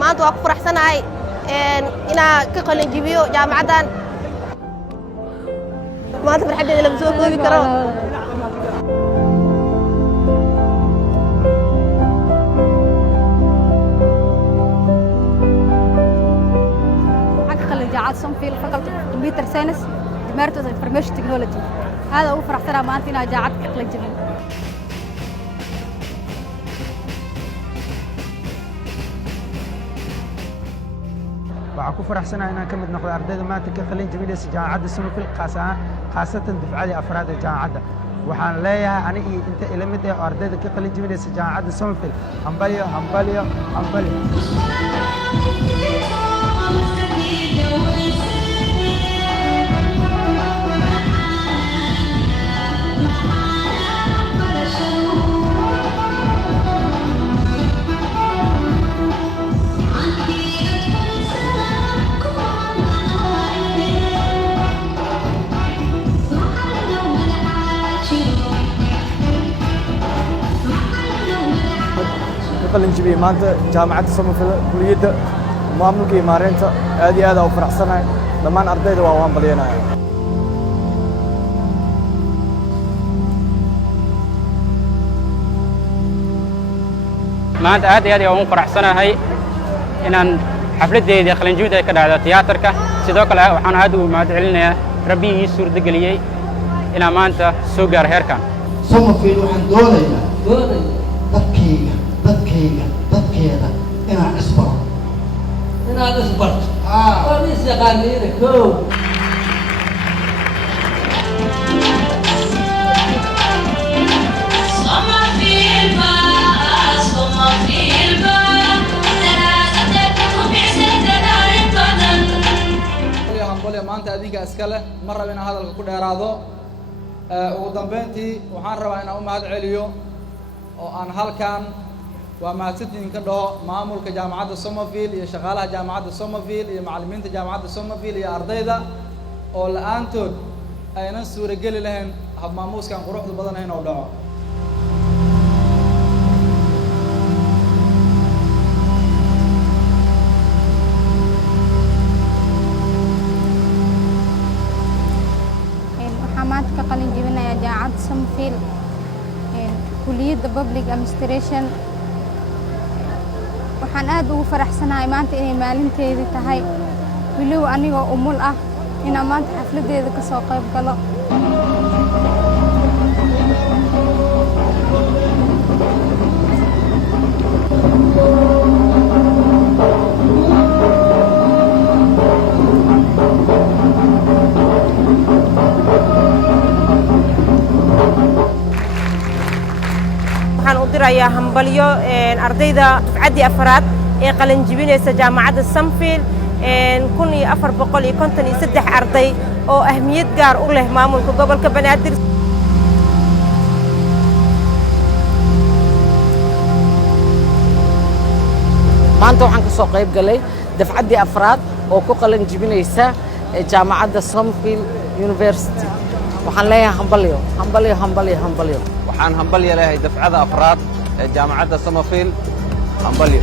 maanta waa ku faraxsanahay inaan ka qalin jabiyo jaamacadan maanta farxadeeda lama soo koobi karo حق qalin jaamacad Somfield faculty of computer science department of information technology هذا هو فرحتنا maanta inaan jaamacad ka qalin jabiyo waxaan ku faraxsanahay inaan ka mid noqdo ardayda maanta ka qalin jabinaysa jaamacadda Somfield khaasatan dufcadii afraad ee jaamacadda waxaan leeyahay aniga iyo inta ila mid ah ardayda ka qalin jabinaysa jaamacadda Somfield hambalyo hambalyo hambalyo qalin jabiyay maanta jaamacadda Somfield kuliyadda maamulka iyo maareynta aad iyo aad u faraxsanahay dhammaan ardayda waa hambalyeynaya maanta aad iyo aad ugu faraxsanahay inaan xafladeedii qalin jabida ka dhacdo tiyaatarka sidoo kale waxaan aad ugu mahad celinayaa rabbigii suurtageliyay inaan maanta soo gaaro heerkan Somfield waxaan doonayaa dadkeeda inaan isbaro oo is yaqaaniin koow maanta adinka iskale ma rabo inaan hadalka ku dheeraado ugu dambeyntii waxaan rabaa inaan u mahad celiyo oo aan halkan waa mahadsantiin ka dhaho maamulka jaamacadda Somfield iyo shaqaalaha jaamacadda Somfield iyo macallimiinta jaamacadda Somfield iyo ardayda oo la'aantood aynan suurageli lahayn hab maamuuskan quruxda badan inuu dhaco waxaan maanta ka qalin jabinayaa jaamacadda Somfield kuliyadda public administration waxaan aad ugu faraxsanahay maanta inay maalinteedii tahay waliba anigoo umul ah inaan maanta xafladeeda ka soo qayb galo waxaan u dirayaa hambalyo ardayda dufcadii afraad ee qalin jabinaysa jaamacadda Somfield 1453 arday oo ahmiyad gaar u leh maamulka gobolka Banaadir maanta waxaan ka soo qayb galay dufcadii afraad oo ku qalin jabinaysa jaamacadda Somfield University waxaan leeyahay hambalyo hambalyo hambalyo hambalyo waxaan hambalyo leeyahay dufcada afraad ee jaamacadda Somfield hambalyo